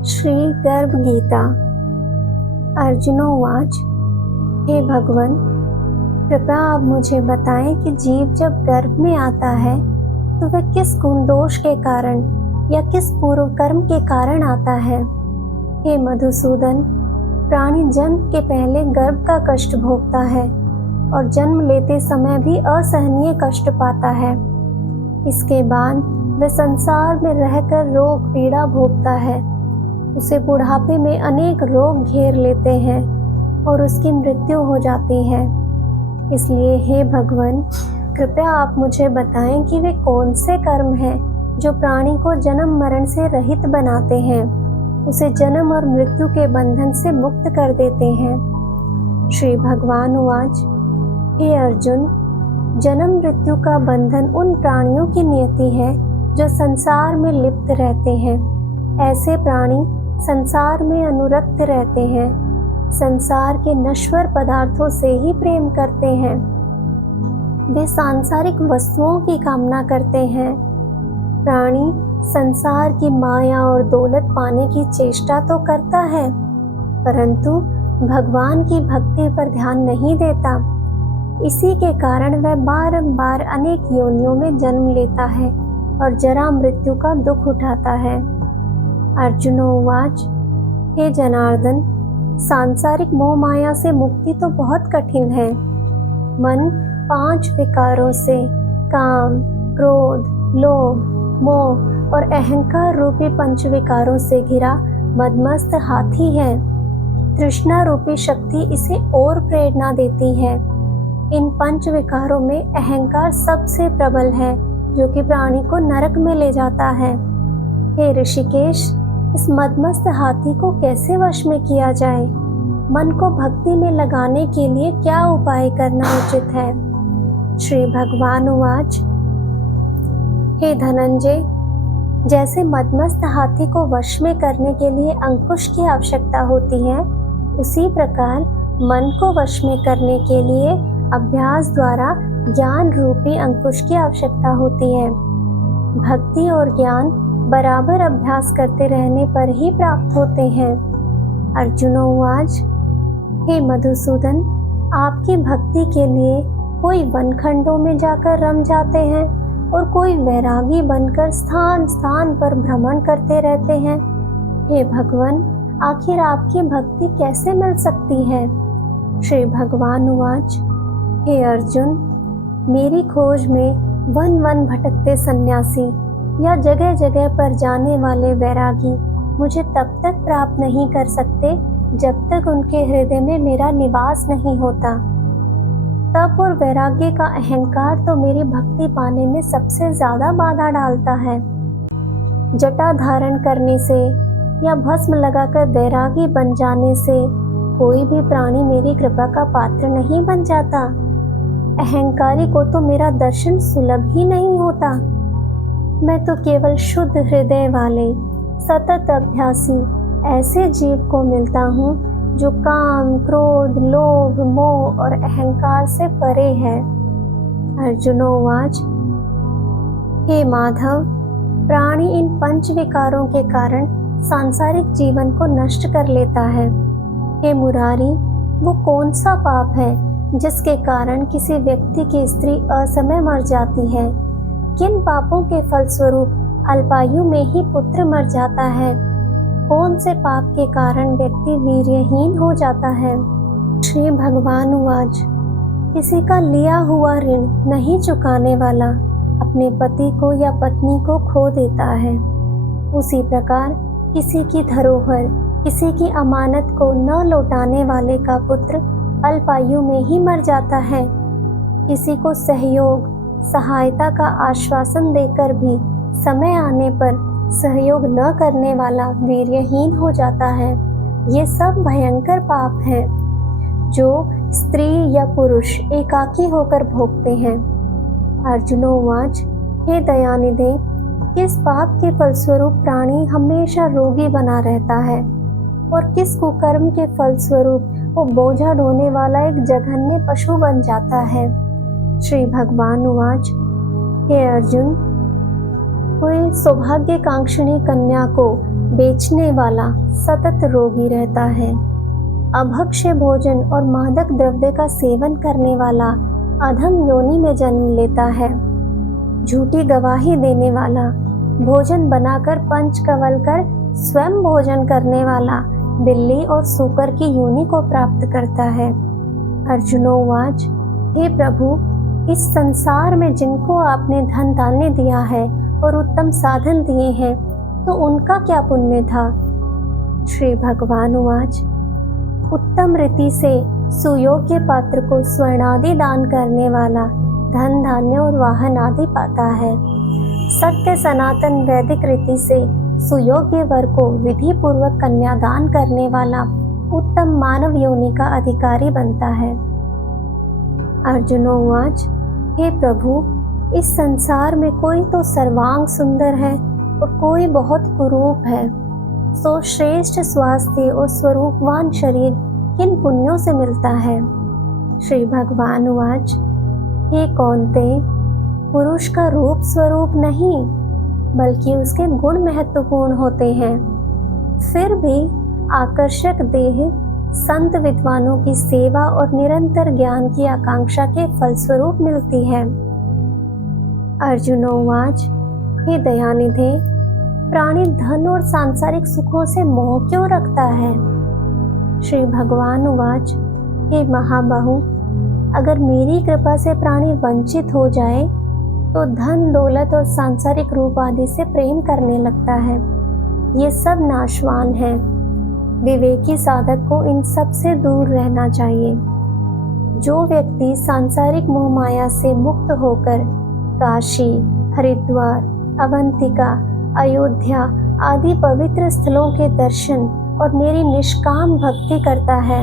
श्री गर्भ गीता। अर्जुनोवाच। हे भगवन, कृपया आप मुझे बताएं कि जीव जब गर्भ में आता है तो वह किस गुण दोष के कारण या किस पूर्व कर्म के कारण आता है। हे मधुसूदन, प्राणी जन्म के पहले गर्भ का कष्ट भोगता है और जन्म लेते समय भी असहनीय कष्ट पाता है। इसके बाद वह संसार में रहकर रोग पीड़ा भोगता है। उसे बुढ़ापे में अनेक रोग घेर लेते हैं और उसकी मृत्यु हो जाती है। इसलिए हे भगवान, कृपया आप मुझे बताएं कि वे कौन से कर्म हैं जो प्राणी को जन्म मरण से रहित बनाते हैं, उसे जन्म और मृत्यु के बंधन से मुक्त कर देते हैं। श्री भगवान उवाच। हे अर्जुन, जन्म मृत्यु का बंधन उन प्राणियों की नियति है जो संसार में लिप्त रहते हैं। ऐसे प्राणी संसार में अनुरक्त रहते हैं, संसार के नश्वर पदार्थों से ही प्रेम करते हैं। वे सांसारिक वस्तुओं की कामना करते हैं। प्राणी संसार की माया और दौलत पाने की चेष्टा तो करता है, परंतु भगवान की भक्ति पर ध्यान नहीं देता। इसी के कारण वह बारंबार अनेक योनियों में जन्म लेता है और जरा मृत्यु का दुख उठाता है। अर्जुनोवाच। हे जनार्दन, सांसारिक मोह माया से मुक्ति तो बहुत कठिन है। मन 5 विकारों से काम, क्रोध, लोभ, मोह और अहंकार रूपी 5 विकारों से घिरा मदमस्त हाथी है। तृष्णा रूपी शक्ति इसे और प्रेरणा देती है। इन 5 विकारों में अहंकार सबसे प्रबल है, जो कि प्राणी को नरक में ले जाता है। हे ऋषिकेश, इस मदमस्त हाथी को कैसे वश में किया जाए? मन को भक्ति में लगाने के लिए क्या उपाय करना उचित है? श्री भगवान उवाच। हे धनंजय, जैसे मदमस्त हाथी को वश में करने के लिए अंकुश की आवश्यकता होती है, उसी प्रकार मन को वश में करने के लिए अभ्यास द्वारा ज्ञान रूपी अंकुश की आवश्यकता होती है। भक्ति और ज्ञान बराबर अभ्यास करते रहने पर ही प्राप्त होते हैं। अर्जुनोवाच। हे मधुसूदन, आपकी भक्ति के लिए कोई वनखंडों में जाकर रम जाते हैं और कोई वैरागी बनकर स्थान स्थान पर भ्रमण करते रहते हैं। हे भगवान, आखिर आपकी भक्ति कैसे मिल सकती है? श्री भगवान उवाच। हे अर्जुन, मेरी खोज में वन वन भटकते सन्यासी या जगह जगह पर जाने वाले वैरागी मुझे तब तक प्राप्त नहीं कर सकते जब तक उनके हृदय में मेरा निवास नहीं होता। तप और वैराग्य का अहंकार तो मेरी भक्ति पाने में सबसे ज्यादा बाधा डालता है। जटा धारण करने से या भस्म लगाकर वैरागी बन जाने से कोई भी प्राणी मेरी कृपा का पात्र नहीं बन जाता। अहंकारी को तो मेरा दर्शन सुलभ ही नहीं होता। मैं तो केवल शुद्ध हृदय वाले सतत अभ्यासी ऐसे जीव को मिलता हूँ जो काम, क्रोध, लोभ, मोह और अहंकार से परे है। अर्जुनोवाच। हे माधव, प्राणी इन 5 विकारों के कारण सांसारिक जीवन को नष्ट कर लेता है। हे मुरारी, वो कौन सा पाप है जिसके कारण किसी व्यक्ति की स्त्री असमय मर जाती है? किन पापों के फलस्वरूप अल्पायु में ही पुत्र मर जाता है? कौन से पाप के कारण व्यक्ति वीर्यहीन हो जाता है? श्री भगवान उवाच। किसी का लिया हुआ ऋण नहीं चुकाने वाला अपने पति को या पत्नी को खो देता है। उसी प्रकार किसी की धरोहर, किसी की अमानत को न लौटाने वाले का पुत्र अल्पायु में ही मर जाता है। किसी को सहयोग, सहायता का आश्वासन देकर भी समय आने पर सहयोग न करने वाला वीर्यहीन हो जाता है। ये सब भयंकर पाप हैं जो स्त्री या पुरुष एकाकी होकर भोगते हैं। अर्जुनोवाच। हे दयानिधे, किस पाप के फलस्वरूप प्राणी हमेशा रोगी बना रहता है और किस कुकर्म के फलस्वरूप वो बोझा ढोने वाला एक जघन्य पशु बन जाता है? श्री भगवान उवाच। हे अर्जुन, कोई सौभाग्यकांक्षिणी कन्या को बेचने वाला सतत रोगी रहता है। अभक्ष्य भोजन और मादक द्रव्य का सेवन करने वाला अधम योनि में जन्म लेता है। झूठी गवाही देने वाला भोजन बनाकर पंचकवल कर स्वयं भोजन करने वाला बिल्ली और सूकर की योनि को प्राप्त करता है। अर्जुनोवाच, हे प्रभु, इस संसार में जिनको आपने धन धान्य दिया है और उत्तम साधन दिए हैं, तो उनका क्या पुण्य था? श्री भगवान उवाच, उत्तम रीति से सुयोग्य पात्र को स्वर्णादि दान करने वाला धन धान्य और वाहन आदि पाता है। सत्य सनातन वैदिक रीति से सुयोग्य वर को विधि पूर्वक कन्यादान करने वाला उत्तम मानव योनि का अधिकारी बनता है। अर्जुनोवाच, हे प्रभु, इस संसार में कोई तो सर्वांग सुंदर है और कोई बहुत कुरूप है, सो श्रेष्ठ स्वास्थ्य और स्वरूपवान शरीर किन पुण्यों से मिलता है? श्री भगवान उवाच, हे कौन्ते, पुरुष का रूप स्वरूप नहीं बल्कि उसके गुण महत्वपूर्ण होते हैं। फिर भी आकर्षक देह संत विद्वानों की सेवा और निरंतर ज्ञान की आकांक्षा के फलस्वरूप मिलती है। अर्जुनोवाच, हे दयानिधे, प्राणी धन और सांसारिक सुखों से मोह क्यों रखता है? श्री भगवान उवाच, हे महाबाहु, अगर मेरी कृपा से प्राणी वंचित हो जाए तो धन दौलत और सांसारिक रूप आदि से प्रेम करने लगता है। ये सब नाशवान है। विवेकी साधक को इन सब से दूर रहना चाहिए। जो व्यक्ति सांसारिक मोह माया से मुक्त होकर काशी, हरिद्वार, अवंतिका, अयोध्या आदि पवित्र स्थलों के दर्शन और मेरी निष्काम भक्ति करता है,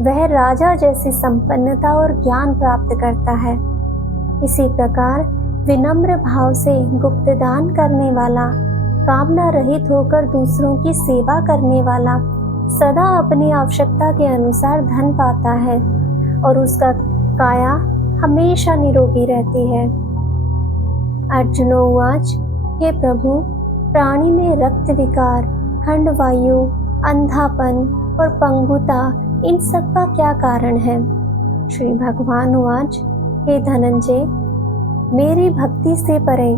वह राजा जैसी संपन्नता और ज्ञान प्राप्त करता है। इसी प्रकार विनम्र भाव से गुप्तदान करने वाला, कामना रहित होकर दूसरों की सेवा करने वाला सदा अपनी आवश्यकता के अनुसार धन पाता है और उसका काया हमेशा निरोगी रहती है। अर्जुनोवाच, हे प्रभु, प्राणी में रक्त विकार, खंड वायु, अंधापन और पंगुता इन सब का क्या कारण है? श्री भगवान उवाच, हे धनंजय, मेरी भक्ति से परे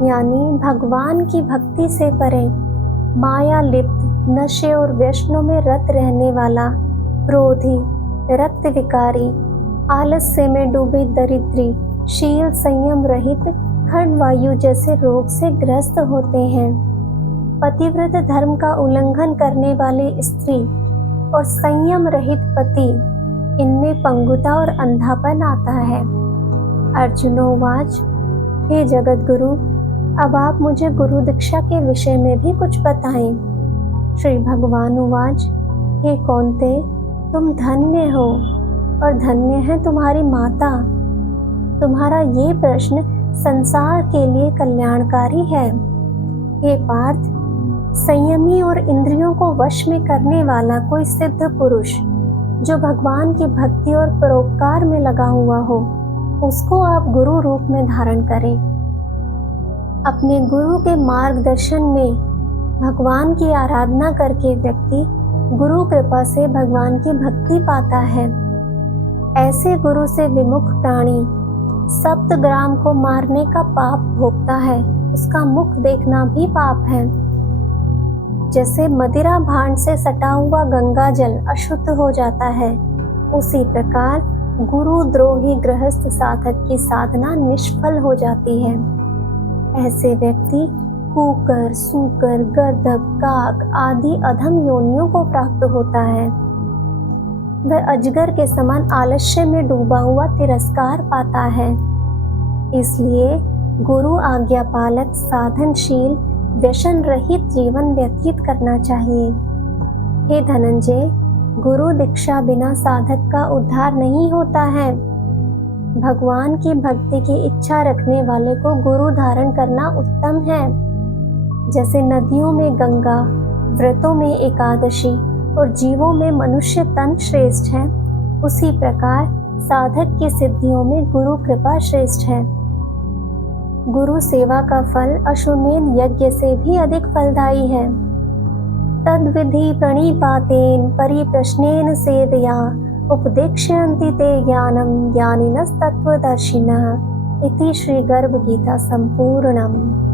यानी भगवान की भक्ति से परे माया लिप्त नशे और व्यसनों में रत रहने वाला, क्रोधी, रक्त विकारी, आलस्य में डूबे दरिद्री, शील संयम रहित खंड वायु जैसे रोग से ग्रस्त होते हैं। पतिव्रत धर्म का उल्लंघन करने वाले स्त्री और संयम रहित पति, इनमें पंगुता और अंधापन आता है। अर्जुनोवाच, हे जगत गुरु, अब आप मुझे गुरु दीक्षा के विषय में भी कुछ बताएं। श्री भगवान उवाच, हे कौन्ते, तुम धन्य हो और धन्य है तुम्हारी माता। तुम्हारा ये प्रश्न संसार के लिए कल्याणकारी है। हे पार्थ, संयमी और इंद्रियों को वश में करने वाला कोई सिद्ध पुरुष जो भगवान की भक्ति और परोपकार में लगा हुआ हो, उसको आप गुरु रूप में धारण करें। अपने गुरु के मार्गदर्शन में भगवान की आराधना करके व्यक्ति गुरु कृपा से भगवान की भक्ति पाता है। ऐसे गुरु से विमुख प्राणी सप्तग्राम को मारने का पाप भोगता है, उसका मुख देखना भी पाप है। जैसे मदिरा भांड से सटा हुआ गंगा जल अशुद्ध हो जाता है, उसी प्रकार गुरु द्रोही गृहस्थ साधक की साधना निष्फल हो जाती है। ऐसे व्यक्ति कुकर, सूकर, गर्दभ, काक आदि अधम योनियों को प्राप्त होता है। वह अजगर के समान आलस्य में डूबा हुआ तिरस्कार पाता है। इसलिए गुरु आज्ञा पालक साधनशील व्यसन रहित जीवन व्यतीत करना चाहिए। हे धनंजय, गुरु दीक्षा बिना साधक का उद्धार नहीं होता है। भगवान की भक्ति की इच्छा रखने वाले को गुरु धारण करना उत्तम है। जैसे नदियों में गंगा, व्रतों में एकादशी और जीवों में मनुष्य तन श्रेष्ठ है, उसी प्रकार साधक की सिद्धियों में गुरु कृपा श्रेष्ठ है। गुरु सेवा का फल अश्वमेध यज्ञ से भी अधिक फलदायी है। तद्विधि प्रणिपातेन परिप्रश्नेन सेवया उपदेक्ष्यन्ति ते ज्ञानं ज्ञानिनस्तत्त्वदर्शिनः। इति श्रीगर्भगीता सम्पूर्णम्।